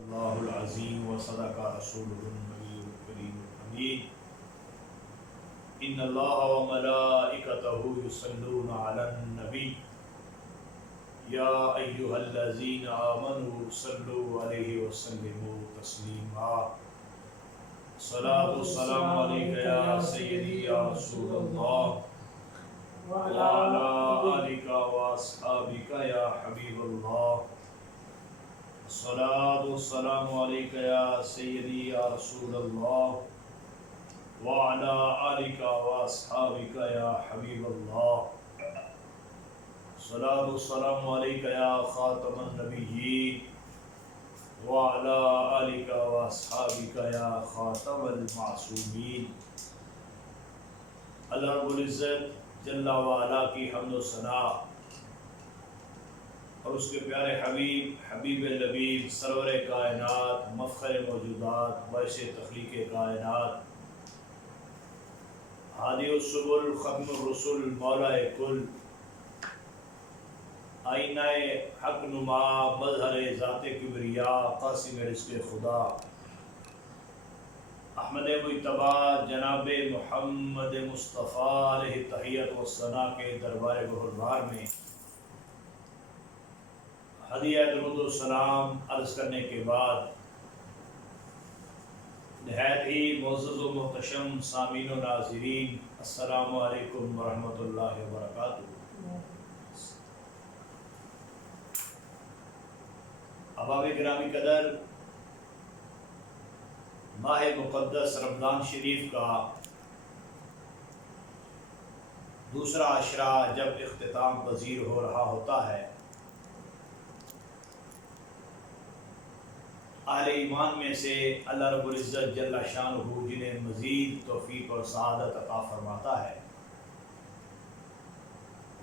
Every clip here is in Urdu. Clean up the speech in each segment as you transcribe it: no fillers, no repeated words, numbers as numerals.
اللہ العظیم و صدق رسولہ النبی الکریم الامین ان اللہ و ملائکتہ یصلون علی النبی یا ایہا الذین آمنوا صلوا علیہ وسلموا تسلیما صلاۃ والسلام علیک یا سیدی یا رسول اللہ وعلی آلک واصحابک یا حبیب اللہ الصلاۃ والسلام علیک یا سیدی یا رسول اللہ وعلی آلک واصحابک یا حبیب اللہ الصلاۃ والسلام علیک یا خاتم النبیین وعلی آلک واصحابک یا خاتم المعصومین۔ اللہ رب العزت جل وعلا کی حمد و ثنا اور اس کے پیارے حبیب لبیب سرور کائنات مفخر موجودات باعث تخلیق کائنات ہادی السبل ختم الرسل مولا کل آئینہ حق نما مظہر ذات کبریا قاسم رزق خدا احمد مجتبی جناب محمد مصطفیٰ علیہ تحیت و ثنا کے دربار بہربار میں ہدیہ درود و سلام عرض کرنے کے بعد نہایت ہی معزز و محتشم سامعین و ناظرین السلام علیکم ورحمۃ اللہ وبرکاتہ۔ احباب گرامی قدر، ماہ مقدس رمضان شریف کا دوسرا عشرہ جب اختتام پذیر ہو رہا ہوتا ہے، اہل ایمان میں سے اللہ رب العزت جل شانہ جنہیں مزید توفیق اور سعادت عطا فرماتا ہے،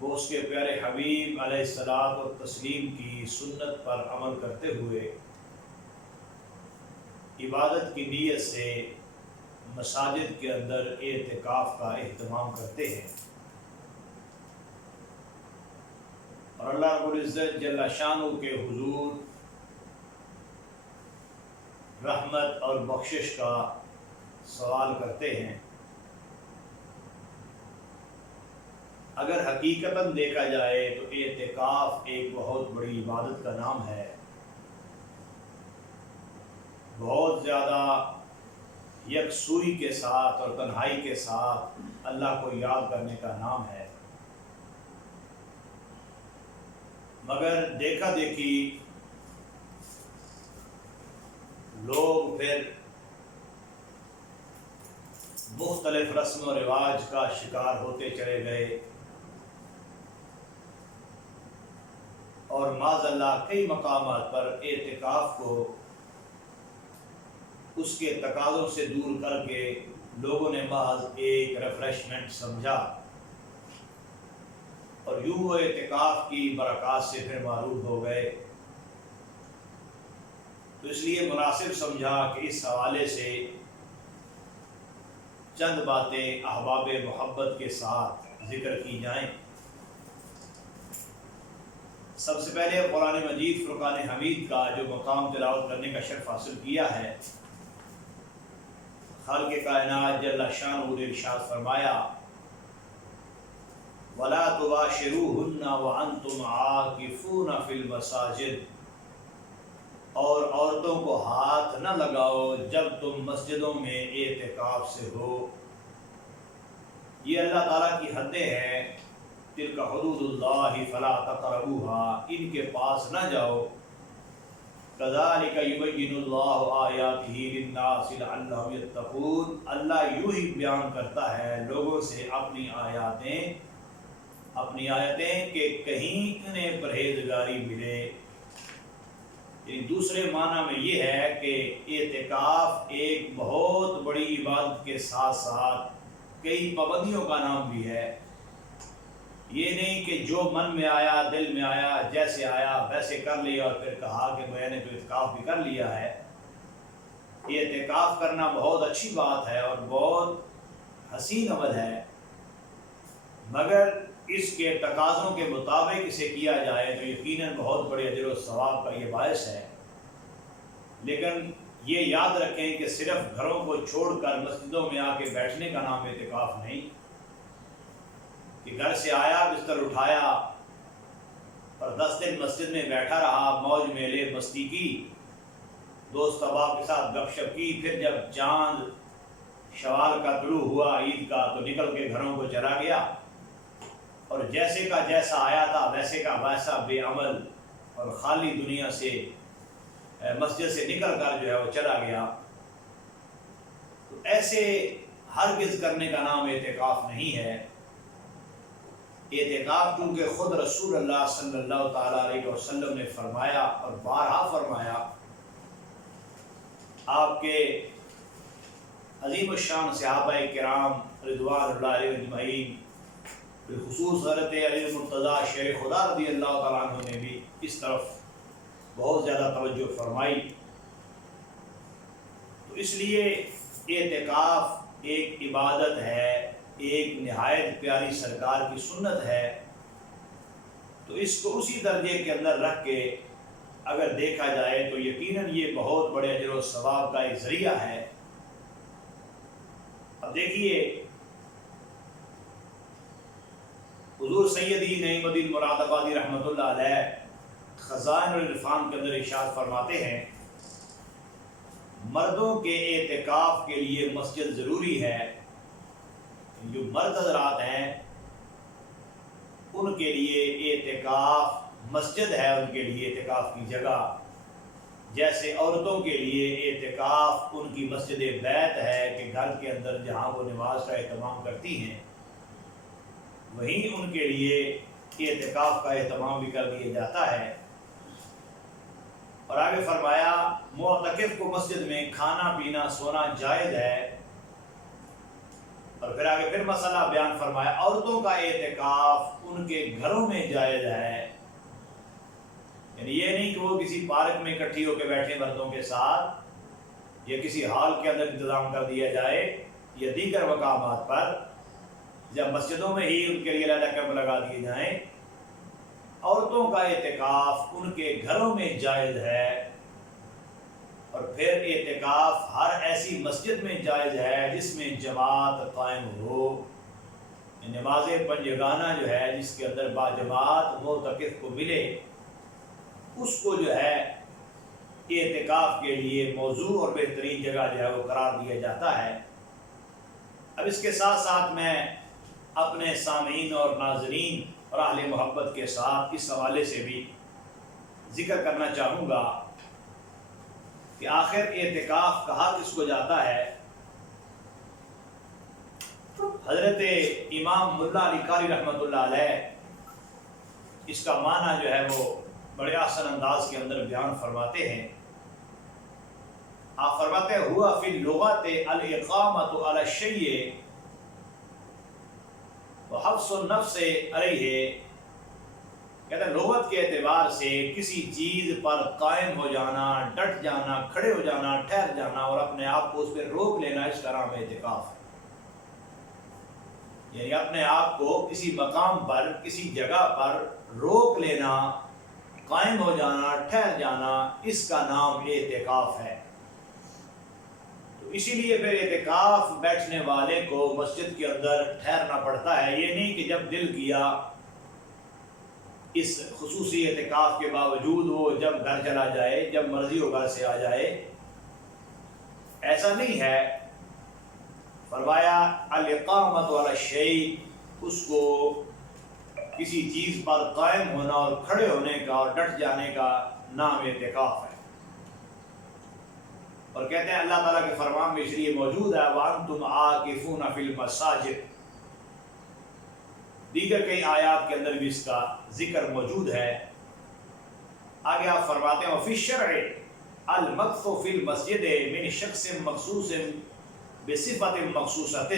وہ اس کے پیارے حبیب علیہ الصلاۃ والتسلیم کی سنت پر عمل کرتے ہوئے عبادت کی نیت سے مساجد کے اندر اعتکاف کا اہتمام کرتے ہیں، اور اللہ رب العزت جل شانہ کے حضور رحمت اور بخشش کا سوال کرتے ہیں۔ اگر حقیقتاً دیکھا جائے تو اعتکاف ایک بہت بڑی عبادت کا نام ہے، بہت زیادہ یکسوئی کے ساتھ اور تنہائی کے ساتھ اللہ کو یاد کرنے کا نام ہے، مگر دیکھا دیکھی لوگ پھر مختلف رسم و رواج کا شکار ہوتے چلے گئے، اور معاذ اللہ کئی مقامات پر اعتکاف کو اس کے تقاضوں سے دور کر کے لوگوں نے محض ایک ریفریشمنٹ سمجھا، اور یوں وہ اعتکاف کی برکات سے پھر معروف ہو گئے۔ تو اس لیے مناسب سمجھا کہ اس حوالے سے چند باتیں احباب محبت کے ساتھ ذکر کی جائیں۔ سب سے پہلے قرآن مجید فرقان حمید کا جو مقام تلاوت کرنے کا شرف حاصل کیا ہے، خالق کائنات جل شانہ نے ارشاد فرمایا وَلَا تُبَاشِرُوهُنَّ وَأَنْتُمْ عَاكِفُونَ فِي الْمَسَاجِدِ، اور عورتوں کو ہاتھ نہ لگاؤ جب تم مسجدوں میں اعتکاف سے ہو۔ یہ اللہ تعالیٰ کی حدیں ہیں، تلک حدود اللہ فلا تقربوها، ان کے پاس نہ جاؤ۔ کذالک یبین اللہ آیاتہ للناس لعلہم یتقون، اللہ یوں ہی بیان کرتا ہے لوگوں سے اپنی آیتیں کہ کہیں انہیں پرہیزگاری ملے۔ یعنی دوسرے معنی میں یہ ہے کہ اعتکاف ایک بہت بڑی عبادت کے ساتھ ساتھ کئی پابندیوں کا نام بھی ہے۔ یہ نہیں کہ جو من میں آیا دل میں آیا جیسے آیا ویسے کر لیا اور پھر کہا کہ میں نے تو اعتکاف بھی کر لیا ہے۔ اعتکاف کرنا بہت اچھی بات ہے اور بہت حسین عمل ہے، مگر اس کے تقاضوں کے مطابق اسے کیا جائے تو یقیناً بہت بڑے اجر و ثواب کا یہ باعث ہے۔ لیکن یہ یاد رکھیں کہ صرف گھروں کو چھوڑ کر مسجدوں میں آ کے بیٹھنے کا نام اعتکاف نہیں، کہ گھر سے آیا، بستر اٹھایا اور 10 دن مسجد میں بیٹھا رہا، موج میلے مستی کی، دوست احباب کے ساتھ گپ شپ کی، پھر جب چاند شوال کا طلوع ہوا عید کا تو نکل کے گھروں کو چلا گیا، اور جیسے کا جیسا آیا تھا ویسے کا ویسا بے عمل اور خالی دنیا سے مسجد سے نکل کر جو ہے وہ چلا گیا، تو ایسے ہرگز کرنے کا نام اعتکاف نہیں ہے۔ اعتکاف کیونکہ خود رسول اللہ صلی اللہ تعالیٰ علیہ وسلم نے فرمایا اور بارہا فرمایا، آپ کے عظیم الشان صحابہ کرام رضوان اللہ علیہ اجمعین، بالخصوص حضرت علی المرتضیٰ شیر خدا رضی اللہ تعالیٰ عنہ نے بھی اس طرف بہت زیادہ توجہ فرمائی۔ تو اس لیے اعتکاف ایک عبادت ہے، ایک نہایت پیاری سرکار کی سنت ہے، تو اس کو اسی درجے کے اندر رکھ کے اگر دیکھا جائے تو یقیناً یہ بہت بڑے اجر و ثواب کا ایک ذریعہ ہے۔ اب دیکھیے حضور سیدی نعیم الدین مراد آبادی رحمۃ اللہ علیہ خزائن العرفان کے اندر ارشاد فرماتے ہیں، مردوں کے اعتکاف کے لیے مسجد ضروری ہے، جو مرد حضرات ہیں ان کے لیے اعتکاف مسجد ہے، ان کے لیے اعتکاف کی جگہ، جیسے عورتوں کے لیے اعتکاف ان کی مسجد بیت ہے کہ گھر کے اندر جہاں وہ نماز کا اہتمام کرتی ہیں، وہیں ان کے لیے اعتکاف کا اہتمام بھی کر دیا جاتا ہے۔ اور آگے فرمایا معتکف کو مسجد میں کھانا پینا سونا جائز ہے، اور پھر آگے پھر مسئلہ بیان فرمایا عورتوں کا اعتکاف ان کے گھروں میں جائز ہے، یعنی یہ نہیں کہ وہ کسی پارک میں اکٹھی ہو کے بیٹھے مردوں کے ساتھ یا کسی ہال کے اندر انتظام کر دیا جائے یا دیگر مقامات پر، جب مسجدوں میں ہی ان کے لیے علیحدہ کیمپ لگا دیے جائیں۔ عورتوں کا اعتکاف ان کے گھروں میں جائز ہے، اور پھر اعتکاف ہر ایسی مسجد میں جائز ہے جس میں جماعت قائم ہو، نماز پنجگانہ جو ہے جس کے اندر باجماعت معتکف کو ملے، اس کو جو ہے اعتکاف کے لیے موضوع اور بہترین جگہ جو ہے وہ قرار دیا جاتا ہے۔ اب اس کے ساتھ ساتھ میں اپنے سامعین اور ناظرین اور اہل محبت کے ساتھ اس حوالے سے بھی ذکر کرنا چاہوں گا کہ آخر اعتکاف کہا کس کو جاتا ہے۔ حضرت امام ملا علی قاری رحمۃ اللہ علیہ اس کا معنی جو ہے وہ بڑے احسن انداز کے اندر بیان فرماتے ہیں۔ آپ فرماتے ہیں ہوا فی اللغت الاقامۃ علی الشیء وحبس النفس علیہ، کہتے ہیں لغت کے اعتبار سے کسی چیز پر قائم ہو جانا، ڈٹ جانا، کھڑے ہو جانا، ٹھہر جانا اور اپنے آپ کو اس پہ روک لینا، اس کا نام اعتکاف ہے۔ یعنی اپنے آپ کو کسی مقام پر کسی جگہ پر روک لینا، قائم ہو جانا، ٹھہر جانا، اس کا نام اعتکاف ہے۔ تو اسی لیے پھر اعتکاف بیٹھنے والے کو مسجد کے اندر ٹھہرنا پڑتا ہے، یہ نہیں کہ جب دل کیا اس خصوصی اعتکاف کے باوجود وہ جب گھر چلا جائے، جب مرضی ہو گھر سے آ جائے، ایسا نہیں ہے۔ فرمایا الاقامۃ علی الشیء، اس کو کسی چیز پر قائم ہونا اور کھڑے ہونے کا اور ڈٹ جانے کا نام اعتکاف ہے۔ اور کہتے ہیں اللہ تعالیٰ کے فرمان میں اس لیے موجود ہے وَأَنْتُمْ عَاكِفُونَ فِي الْمَسَاجِدِ، دیگر کئی آیات کے اندر بھی اس کا ذکر موجود ہے۔ آگے آپ فرماتے ہیں وَفِي الشَّرْعِ الْمَكْثُ فِي الْمَسْجِدِ مِنْ شَخْصٍ مَخْصُوصٍ بِصِفَةٍ مَخْصُوصَةٍ،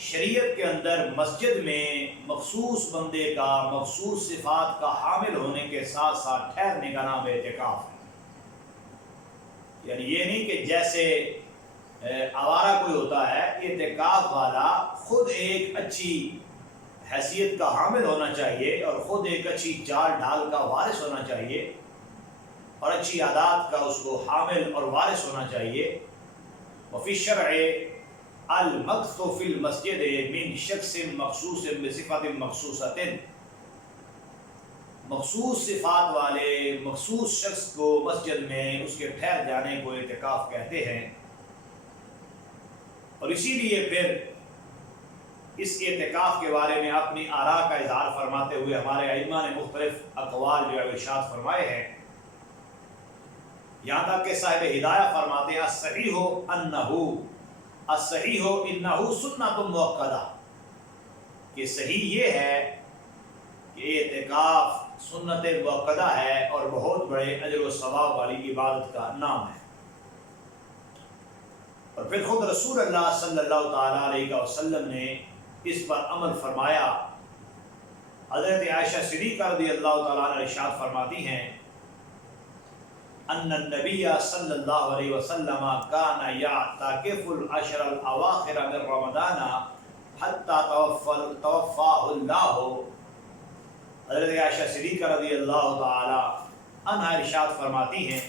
شریعت کے اندر مسجد میں مخصوص بندے کا مخصوص صفات کا حامل ہونے کے ساتھ ساتھ ٹھہرنے کا نام اعتکاف ہے۔ یعنی یہ نہیں کہ جیسے آوارہ کوئی ہوتا ہے، اعتکاف والا خود ایک اچھی حیثیت کا حامل ہونا چاہیے اور خود ایک اچھی چال ڈھال کا وارث ہونا چاہیے، اور اچھی عادات کا اس کو حامل اور وارث ہونا چاہیے۔ وفی الشرع المکث فی المسجد من شخص مخصوص بصفت مخصوصۃ، مخصوص صفات والے مخصوص شخص کو مسجد میں اس کے ٹھہر جانے کو اعتکاف کہتے ہیں۔ اور اسی لیے پھر اس اعتکاف کے بارے میں اپنی آراء کا اظہار فرماتے ہوئے ہمارے ائمہ نے مختلف اقوال جو ارشاد فرمائے ہیں، یہاں تک کہ صاحب ہدایہ فرماتے ہیں الصحیح انہ سنت مؤکدہ، کہ صحیح یہ ہے کہ اعتکاف سنت مؤکدہ ہے اور بہت بڑے اجر و ثواب والی عبادت کا نام ہے۔ اور پھر خود رسول اللہ صلی اللہ تعالیٰ علیہ وسلم نے اس پر عمل فرمایا۔ حضرت عائشہ صدیقہ رضی اللہ تعالیٰ عنہ ارشاد فرماتی ہیں ان النبی صلی اللہ علیہ وسلم کان یعتکف العشر الاواخر من رمضان حتی توفاہ اللہ۔ حضرت عائشہ صدیقہ رضی اللہ تعالی عنہ ارشاد فرماتی ہیں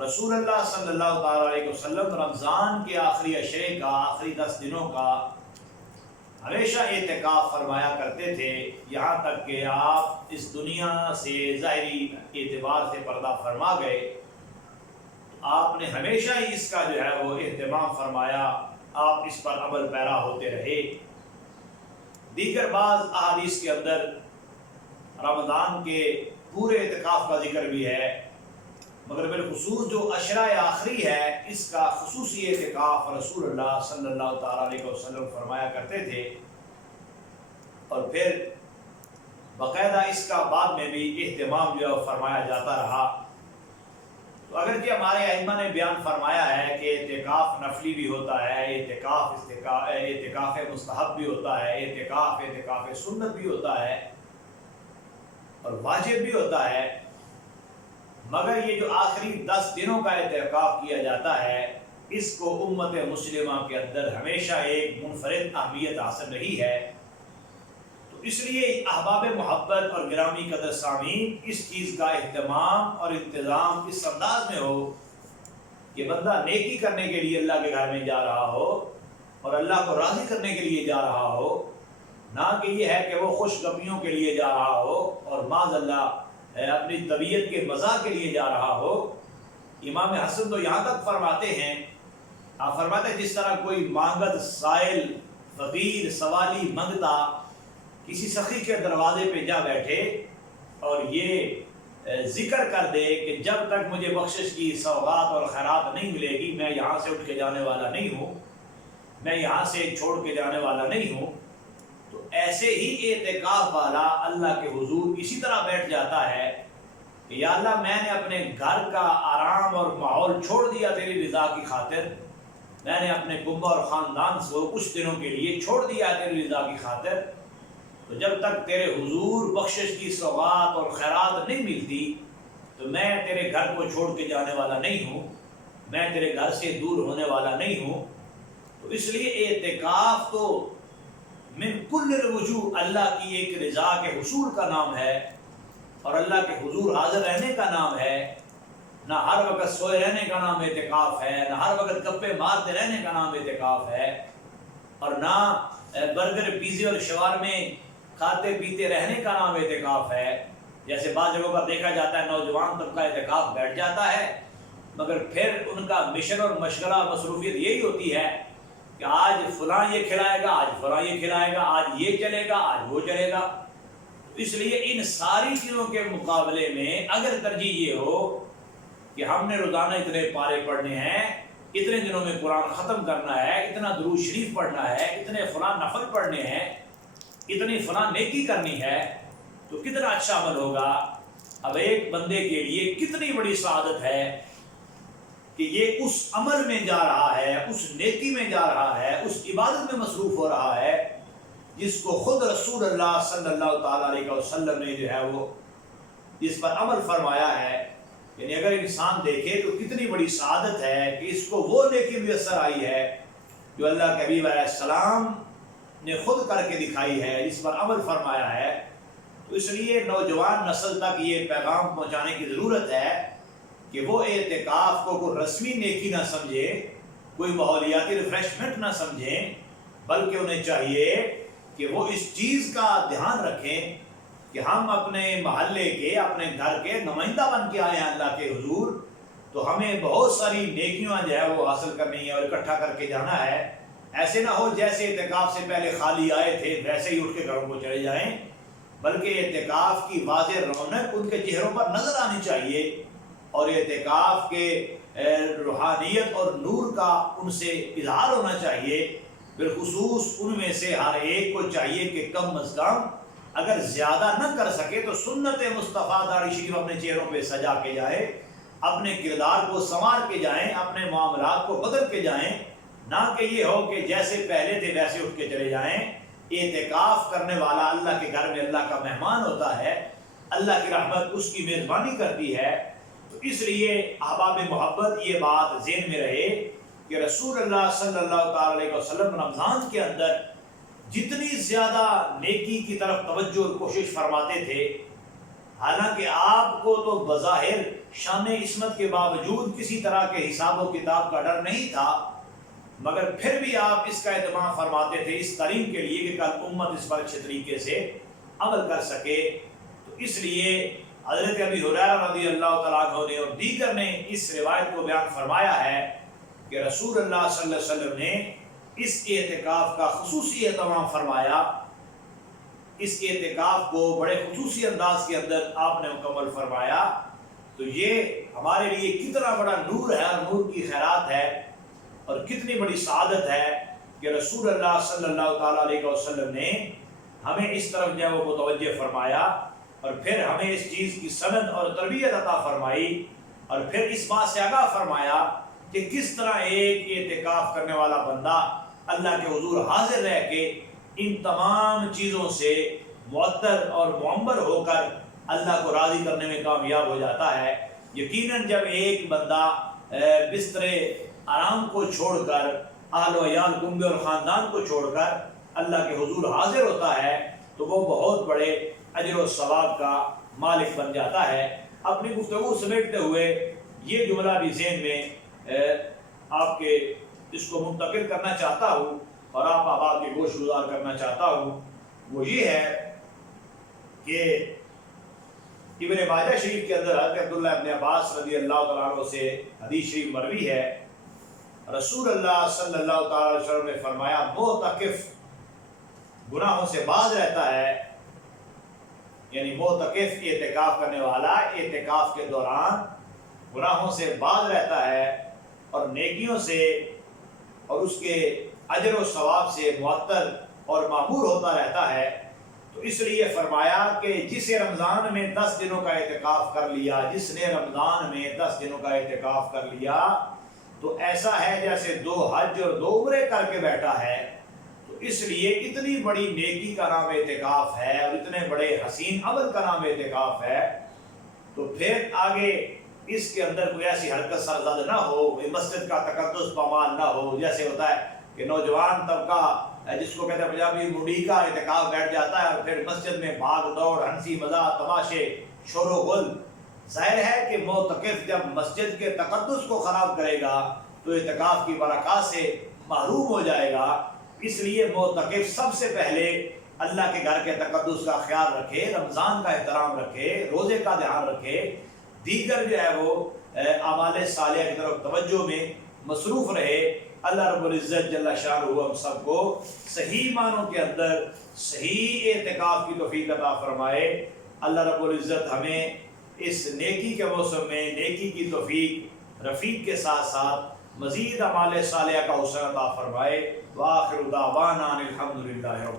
رسول اللہ صلی اللہ تعالی علیہ وسلم رمضان کے آخری عشرے کا، آخری 10 دنوں کا ہمیشہ اعتکاف فرمایا کرتے تھے، یہاں تک کہ آپ اس دنیا سے ظاہری اعتبار سے پردہ فرما گئے۔ آپ نے ہمیشہ ہی اس کا جو ہے وہ اہتمام فرمایا، آپ اس پر عمل پیرا ہوتے رہے۔ دیگر بعض احادیث کے اندر رمضان کے پورے اعتکاف کا ذکر بھی ہے، مگر بالخصوص جو عشرہ آخری ہے اس کا خصوصی اعتکاف رسول اللہ صلی اللہ تعالیٰ علیہ وسلم فرمایا کرتے تھے، اور پھر باقاعدہ اس کا بعد میں بھی اہتمام جو ہے فرمایا جاتا رہا۔ تو اگرچہ ہمارے ائمہ نے بیان فرمایا ہے کہ اعتکاف نفلی بھی ہوتا ہے، اعتکاف مستحب بھی ہوتا ہے، اعتکاف سنت بھی ہوتا ہے اور واجب بھی ہوتا ہے، مگر یہ جو آخری 10 دنوں کا اعتکاف کیا جاتا ہے اس کو امت مسلمہ کے اندر ہمیشہ ایک منفرد اہمیت حاصل رہی ہے۔ تو اس لیے احباب محبت اور گرامی قدر سامعین اس چیز کا اہتمام اور انتظام اس انداز میں ہو کہ بندہ نیکی کرنے کے لیے اللہ کے گھر میں جا رہا ہو اور اللہ کو راضی کرنے کے لیے جا رہا ہو، نہ کہ یہ ہے کہ وہ خوش گپیوں کے لیے جا رہا ہو اور معاذ اللہ اپنی طبیعت کے مزاح کے لیے جا رہا ہو۔ امام حسن تو یہاں تک فرماتے ہیں، آپ فرماتے ہیں جس طرح کوئی مانگت سائل فقیر سوالی منگتا کسی سخی کے دروازے پہ جا بیٹھے اور یہ ذکر کر دے کہ جب تک مجھے بخشش کی سوغات اور خیرات نہیں ملے گی میں یہاں سے اٹھ کے جانے والا نہیں ہوں، میں یہاں سے چھوڑ کے جانے والا نہیں ہوں، تو ایسے ہی اعتکاف والا اللہ کے حضور اسی طرح بیٹھ جاتا ہے کہ یا اللہ میں نے اپنے گھر کا آرام اور ماحول چھوڑ دیا تیری رضا کی خاطر، میں نے اپنے کنبہ اور خاندان کو کچھ دنوں کے لیے چھوڑ دیا تیری رضا کی خاطر، تو جب تک تیرے حضور بخشش کی سوغات اور خیرات نہیں ملتی تو میں تیرے گھر کو چھوڑ کے جانے والا نہیں ہوں، میں تیرے گھر سے دور ہونے والا نہیں ہوں۔ تو اس لیے اعتکاف تو من کل الوجوہ اللہ کی ایک رضا کے حصول کا نام ہے اور اللہ کے حضور حاضر رہنے کا نام ہے، نہ ہر وقت سوئے رہنے کا نام اعتکاف ہے، نہ ہر وقت گپے مارتے رہنے کا نام اعتکاف ہے، اور نہ برگر پیزے اور شوارمے کھاتے پیتے رہنے کا نام اعتکاف ہے۔ جیسے بعض جگہوں پر دیکھا جاتا ہے نوجوان طبقہ اعتکاف بیٹھ جاتا ہے، مگر پھر ان کا مشن اور مشغلہ مصروفیت یہی ہوتی ہے کہ آج فلاں یہ کھلائے گا، آج فلاں یہ کھلائے گا، آج یہ چلے گا، آج وہ چلے گا۔ اس لیے ان ساری چیزوں کے مقابلے میں اگر ترجیح یہ ہو کہ ہم نے روزانہ اتنے پارے پڑھنے ہیں، اتنے دنوں میں قرآن ختم کرنا ہے، اتنا درود شریف پڑھنا ہے، اتنے فلاں نفل پڑھنے ہیں، اتنی فلاں نیکی کرنی ہے، تو کتنا اچھا عمل ہوگا۔ اب ایک بندے کے لیے کتنی بڑی سعادت ہے کہ یہ اس عمل میں جا رہا ہے، اس نیکی میں جا رہا ہے، اس عبادت میں مصروف ہو رہا ہے جس کو خود رسول اللہ صلی اللہ تعالیٰ علیہ وسلم نے جو ہے وہ اس پر عمل فرمایا ہے۔ یعنی اگر انسان دیکھے تو کتنی بڑی سعادت ہے کہ اس کو وہ نیکی میسر آئی ہے جو اللہ کے حبیب علیہ السلام نے خود کر کے دکھائی ہے، جس پر عمل فرمایا ہے۔ تو اس لیے نوجوان نسل تک یہ پیغام پہنچانے کی ضرورت ہے کہ وہ اعتکاف کو کوئی رسمی نیکی نہ سمجھے، کوئی ماحولیاتی ریفریشمنٹ نہ سمجھیں، بلکہ انہیں چاہیے کہ وہ اس چیز کا دھیان رکھیں کہ ہم اپنے محلے کے، اپنے گھر کے نمائندہ بن کے آئے ہیں اللہ کے حضور، تو ہمیں بہت ساری نیکیاں جو ہے وہ حاصل کرنی ہے اور اکٹھا کر کے جانا ہے۔ ایسے نہ ہو جیسے اعتکاف سے پہلے خالی آئے تھے ویسے ہی اٹھ کے گھروں کو چلے جائیں، بلکہ اعتکاف کی واضح رونق ان کے چہروں پر نظر آنی چاہیے، اور اعتکاف کے روحانیت اور نور کا ان سے اظہار ہونا چاہیے۔ بالخصوص ان میں سے ہر ایک کو چاہیے کہ کم از کم اگر زیادہ نہ کر سکے تو سنت مصطفیٰ داڑھی شریف اپنے چہروں پہ سجا کے جائے، اپنے کردار کو سنوار کے جائیں، اپنے معاملات کو بدل کے جائیں، نہ کہ یہ ہو کہ جیسے پہلے تھے ویسے اٹھ کے چلے جائیں۔ اعتکاف کرنے والا اللہ کے گھر میں اللہ کا مہمان ہوتا ہے، اللہ کی رحمت اس کی میزبانی کرتی ہے۔ تو اس لیے احباب محبت یہ بات ذہن میں رہے کہ رسول اللہ صلی اللہ تعالی علیہ وسلم رمضان کے اندر جتنی زیادہ نیکی کی طرف توجہ اور کوشش فرماتے تھے، حالانکہ آپ کو تو بظاہر شان عصمت کے باوجود کسی طرح کے حساب و کتاب کا ڈر نہیں تھا، مگر پھر بھی آپ اس کا اہتمام فرماتے تھے اس تعلیم کے لیے کہ کل امت اس پر اچھے طریقے سے عمل کر سکے۔ تو اس لیے حضرت ابی ہریرہ رضی اللہ تعالیٰ عنہ نے اور دیگر نے اس روایت کو بیان فرمایا ہے کہ رسول اللہ صلی اللہ علیہ وسلم نے اس اعتکاف کا خصوصی اہتمام فرمایا، اس اعتکاف کو بڑے خصوصی انداز کے اندر آپ نے مکمل فرمایا۔ تو یہ ہمارے لیے کتنا بڑا نور ہے اور نور کی خیرات ہے، اور کتنی بڑی سعادت ہے کہ رسول اللہ صلی اللہ تعالیٰ علیہ وسلم نے ہمیں اس طرف جو ہے وہ متوجہ فرمایا، اور پھر ہمیں اس چیز کی سند اور تربیت عطا فرمائی، اور پھر اس بات سے آگاہ فرمایا کہ کس طرح ایک اعتکاف کرنے والا بندہ اللہ کے حضور حاضر رہ کے ان تمام چیزوں سے معطر اور معمر ہو کر اللہ کو راضی کرنے میں کامیاب ہو جاتا ہے۔ یقیناً جب ایک بندہ بستر آرام کو چھوڑ کر، اہل و عیال کنبے اور خاندان کو چھوڑ کر اللہ کے حضور حاضر ہوتا ہے تو وہ بہت بڑے اجر و ثواب کا مالک بن جاتا ہے۔ اپنی گفتگو سمیٹتے ہوئے یہ جملہ بھی ذہن میں آپ کے اس کو منتقل کرنا چاہتا ہوں اور آپ احباب کے گوش گزار کرنا چاہتا ہوں، وہ یہ ہے کہ ابن ماجہ شریف کے اندر حضرت عبداللہ ابن عباس رضی اللہ تعالیٰ عنہ سے حدیث شریف مروی ہے، رسول اللہ صلی اللہ تعالیٰ علیہ وسلم نے فرمایا معتکف گناہوں سے باز رہتا ہے، یعنی معتکف اعتکاف کرنے والا اعتکاف کے دوران گناہوں سے باز رہتا ہے اور نیکیوں سے اور اس کے اجر و ثواب سے معطر اور معمور ہوتا رہتا ہے۔ تو اس لیے فرمایا کہ جسے رمضان میں 10 دنوں کا اعتکاف کر لیا، جس نے رمضان میں 10 دنوں کا اعتکاف کر لیا تو ایسا ہے جیسے 2 حج اور 2 عمرے کر کے بیٹھا ہے۔ تو اس لیے اتنی بڑی نیکی کا نام اعتکاف ہے اور اتنے بڑے حسین عمل کا نام اعتکاف ہے، تو پھر آگے اس کے اندر کوئی ایسی حرکت سرزد نہ ہو، مسجد کا تقدس پامال نہ ہو، جیسے ہوتا ہے کہ نوجوان طبقہ جس کو کہتے ہیں پنجابی منڈی کا اعتکاف بیٹھ جاتا ہے اور پھر مسجد میں بھاگ دوڑ، ہنسی مزاح، تماشے، شور و غل۔ ظاہر ہے کہ معتکف جب مسجد کے تقدس کو خراب کرے گا تو اعتکاف کی برکات سے محروم ہو جائے گا۔ اس لیے معتکف سب سے پہلے اللہ کے گھر کے تقدس کا خیال رکھے، رمضان کا احترام رکھے، روزے کا دھیان رکھے، دیگر جو ہے وہ اعمال صالحہ کی طرف توجہ میں مصروف رہے۔ اللہ رب العزت جل شانہ ہم سب کو صحیح معنوں کے اندر صحیح اعتکاف کی توفیق عطا فرمائے۔ اللہ رب العزت ہمیں اس نیکی کے موسم میں نیکی کی توفیق رفیق کے ساتھ ساتھ مزید اعمال صالحہ کا حوصلہ عطا فرمائے۔ وآخر دعوانا الحمدللہ۔